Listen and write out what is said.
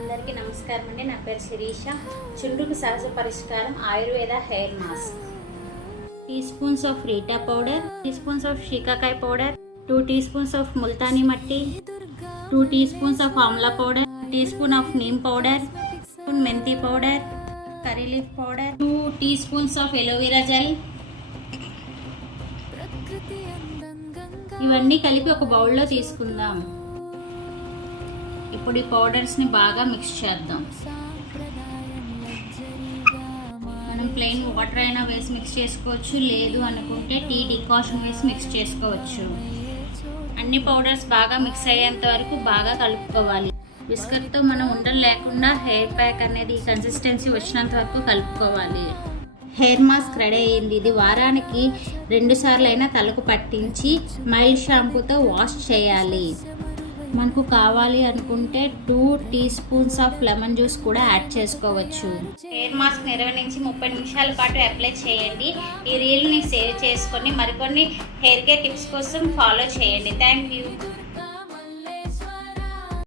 అందరికీ నమస్కారం అండి. నా పేరు శిరీష. చుండ్రుకు సహజ పరిష్కారం Ayurveda hair mask. 2 teaspoons of Rita powder, 2 teaspoons of shikakai powder, 2 teaspoons of Multani మట్టి, 2 teaspoons of Amla powder, 1 teaspoon of neem powder, 1 teaspoon మెంతి powder, curry leaf powder, 2 teaspoons of aloe vera gel. ఇవన్నీ కలిపి ఒక బౌల్లో తీసుకుందాం. ఇప్పుడు ఈ పౌడర్స్ని బాగా మిక్స్ చేద్దాం. మనం ప్లెయిన్ వాటర్ అయినా వేసి మిక్స్ చేసుకోవచ్చు, లేదు అనుకుంటే టీ డికాషన్ వేసి మిక్స్ చేసుకోవచ్చు. అన్ని పౌడర్స్ బాగా మిక్స్ అయ్యేంత వరకు బాగా కలుపుకోవాలి. విస్కర్తో మనం ఉండలు లేకుండా హెయిర్ ప్యాక్ అనేది కన్సిస్టెన్సీ వచ్చినంత వరకు కలుపుకోవాలి. హెయిర్ మాస్క్ రెడీ అయ్యింది. ఇది వారానికి 2 సార్లు అయినా తలకు పట్టించి మైల్డ్ షాంపూతో వాష్ చేయాలి. మనకు కావాలి అనుకుంటే 2 teaspoons ఆఫ్ లెమన్ జ్యూస్ కూడా యాడ్ చేసుకోవచ్చు. హెయిర్ మాస్క్ 20 నుంచి 30 నిమిషాల పాటు అప్లై చేయండి. ఈ రీల్ని సేవ్ చేసుకొని మరికొన్ని హెయిర్ కేర్ టిప్స్ కోసం ఫాలో చేయండి. Thank you.